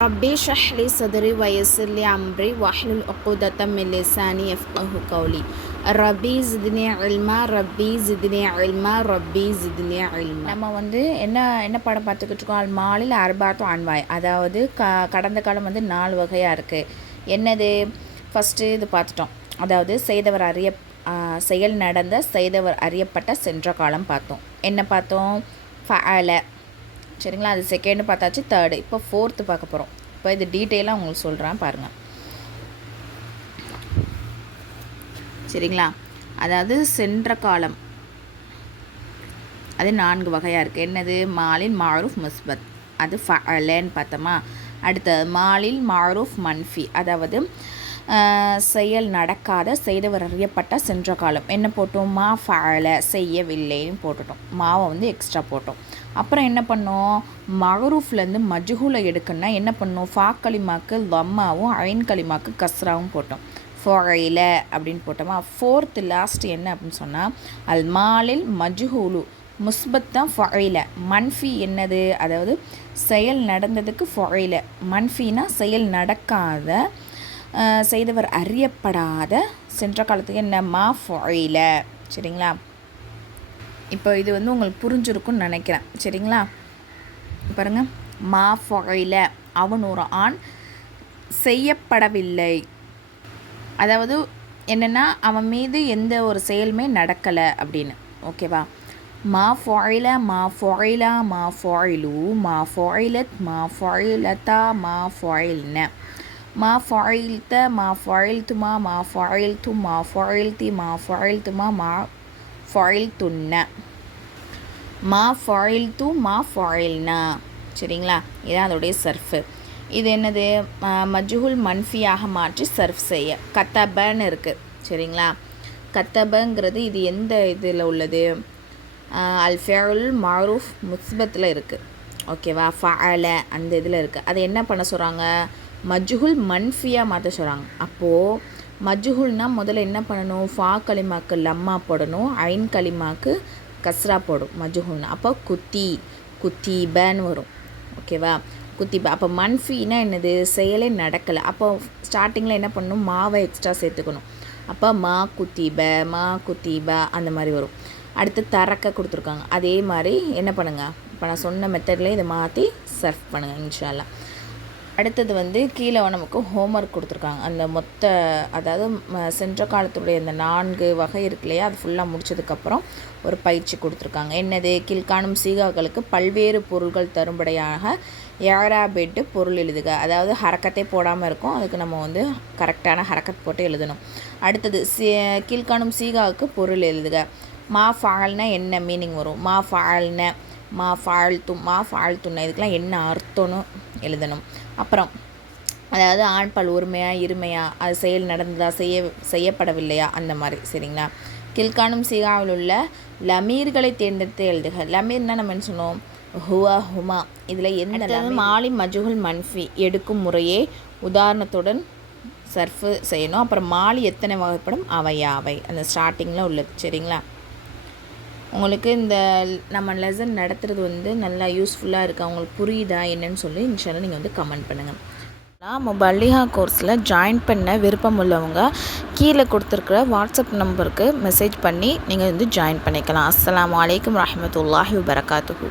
ربي اشرح لي صدري ويسر لي أمري واحلل عقدة من لساني يفقهوا قولي ربي زدني علما ربي زدني علما ربي زدني علما. நம்ம என்ன படம் பார்த்துக்கிட்டு இருக்கோம்? அல் மாலில் அர்பாத்து அன்வாய், அதாவது கடந்த காலம் 4 வகையாக இருக்குது. என்னது? ஃபஸ்ட்டு இது பார்த்துட்டோம், அதாவது செயல் நடந்த செய்தவர் அறியப்பட்ட சென்ற காலம் பார்த்தோம். என்ன பார்த்தோம்? ஃபஅல. சரிங்களா? அது செகண்டு பார்த்தாச்சு, தேர்டு. இப்போ ஃபோர்த்து பார்க்க போகிறோம். இப்போ இது டீட்டெயிலாக உங்களுக்கு சொல்கிறேன் பாருங்கள். சரிங்களா? அதாவது சென்ற காலம் அது 4 வகையாக இருக்குது. என்னது? மாலில் மாரூஃப் முஸ்பத், அது ஃபஅலன்னு பார்த்தோமா. அடுத்தது மாலில் மாரூஃப் மன்ஃபி, அதாவது செயல் நடக்காத செய்தவர் அறியப்பட்ட சென்ற காலம். என்ன போட்டோம்? மா ஃபஅல, செய்யவில்லைன்னு போட்டுட்டோம். மாவை எக்ஸ்ட்ரா போட்டோம். அப்புறம் என்ன பண்ணோம்? மகரூஃப்லேருந்து மஜ்ஹூலை எடுக்கணும்னா என்ன பண்ணோம்? ஃபா களிமாக்கு லம்மாவும் ஐன் களிமாக்கு கஸ்ராவும் போட்டோம். ஃபொயில அப்படின்னு போட்டோமா. ஃபோர்த்து லாஸ்ட் என்ன அப்படின்னு சொன்னால் அல் மாலில் மஜ்ஹூலு முஸ்பத் தான் ஃபொயில. மன்ஃபி என்னது? அதாவது செயல் நடந்ததுக்கு ஃபொயில. மன்ஃபினா செயல் நடக்காத செய்தவர் அறியப்படாத சென்ற காலத்துக்கு என்ன? மா ஃபொயில. சரிங்களா? இப்போ இது உங்களுக்கு புரிஞ்சிருக்குன்னு நினைக்கிறேன். சரிங்களா? பாருங்கள், மா ஃபொயில, அவன் ஒரு ஆண் செய்யப்படவில்லை. அதாவது என்னென்னா அவன் மீது எந்த ஒரு செயலுமே நடக்கலை அப்படின்னு. ஓகேவா? மா ஃபொயில, மா ஃபொயிலா, மா ஃபொயிலு, மா ஃபொயிலத், மா ஃபொயிலத்தா, மா ஃபொயில்ன, மா ஃபொயில்த, மா ஃபொயில்துமா, மா ஃபொயில்து, மா ஃபொயில்தி, மா ஃபொயில்துமா, மா ஃபொயில்துன்ன, மா ஃபொயில்து, மா ஃபொயில்னா. சரிங்களா? இதான் அதோடைய சர்ஃபு. இது என்னது? மஜ்ஹூல் மன்ஃபியாக மாற்றி சர்ஃப் செய்ய கத்தபன்னு இருக்குது. சரிங்களா? கத்தபங்கிறது இது எந்த இதில் உள்ளது? அல் ஃபிஅல் மாரூஃப் முஸ்பத்தில் இருக்குது. ஓகேவா? ஃபஅல அந்த இதில் இருக்குது. அதை என்ன பண்ண சொல்கிறாங்க? மஜ்ஹூல் மன்ஃபியாக மாற்ற சொல்கிறாங்க. அப்போது மஜ்ஹூல்னால் முதல்ல என்ன பண்ணணும்? ஃபா களிமாக்கு லம்மா போடணும், ஐன் களிமாக்கு கஸ்ரா போடும் மஜ்ஹூல்னா. அப்போ குத்தீபன்னு வரும். ஓகேவா? குத்தீபா. அப்போ மன்ஃபின்னா என்னது? செயலே நடக்கலை. அப்போ ஸ்டார்டிங்கில் என்ன பண்ணணும்? மாவை எக்ஸ்ட்ரா சேர்த்துக்கணும். அப்போ மா குத்தீபா அந்த மாதிரி வரும். அடுத்து தரக்க கொடுத்துருக்காங்க. அதே மாதிரி என்ன பண்ணுங்கள்? இப்போ நான் சொன்ன மெத்தட்லேயே இதை மாற்றி சர்ஃப் பண்ணுங்கள் இன்ஷா அல்லாஹ். அடுத்தது கீழே நமக்கு ஹோம்ஒர்க் கொடுத்துருக்காங்க. அந்த அதாவது சென்ற காலத்துடைய அந்த 4 வகை இருக்கு இல்லையா, அது ஃபுல்லாக முடிச்சதுக்கப்புறம் ஒரு பயிற்சி கொடுத்துருக்காங்க. என்னது? கீழ்காணும் சீகாக்களுக்கு பல்வேறு பொருள்கள் தரும்படியாக ஏராபெட்டு பொருள் எழுதுக. அதாவது ஹரக்கத்தே போடாமல் இருக்கும், அதுக்கு நம்ம கரெக்டான ஹரக்கத் போட்டு எழுதணும். அடுத்தது கீழ்காணும் சீகாவுக்கு பொருள் எழுதுக. மா ஃபால்னா என்ன மீனிங் வரும்? மா ஃபால்ன, மா ஃபால்துன்னா இதுக்கெலாம் என்ன அர்த்தம்னு எழுதணும். அப்புறம் அதாவது ஆண்பால் ஒருமையா இருமையா, அது செயல் நடந்ததா செய்யப்படவில்லையா அந்த மாதிரி. சரிங்களா? கீழ்காணும் சீகாவில் உள்ள லமீர்களை தேர்ந்தெடுத்து எழுதுக. லமீர்னா நம்ம என்ன சொன்னோம்? ஹுவா ஹுமா. இதில் எந்த மாலி மஜ்ஹூல் மன்ஃபி எடுக்கும் முறையே உதாரணத்துடன் சர்ஃபு செய்யணும். அப்புறம் மாலி எத்தனை வகைப்படும்? அவை அந்த ஸ்டார்டிங்கில் உள்ளது. சரிங்களா? உங்களுக்கு இந்த நம்ம லெசன் நடத்துகிறது நல்லா யூஸ்ஃபுல்லாக இருக்குது, அவங்களுக்கு புரியுதா என்னன்னு சொல்லி இன்ஷா அல்லாஹ் நீங்கள் கமெண்ட் பண்ணுங்கள். முபல்லிஹா கோர்ஸில் ஜாயின் பண்ண விருப்பம் உள்ளவங்க கீழே கொடுத்துருக்குற வாட்ஸ்அப் நம்பருக்கு மெசேஜ் பண்ணி நீங்கள் ஜாயின் பண்ணிக்கலாம். அஸ்ஸலாமு அலைக்கும் வரஹ்மத்துல்லாஹி வபரகாத்துஹு.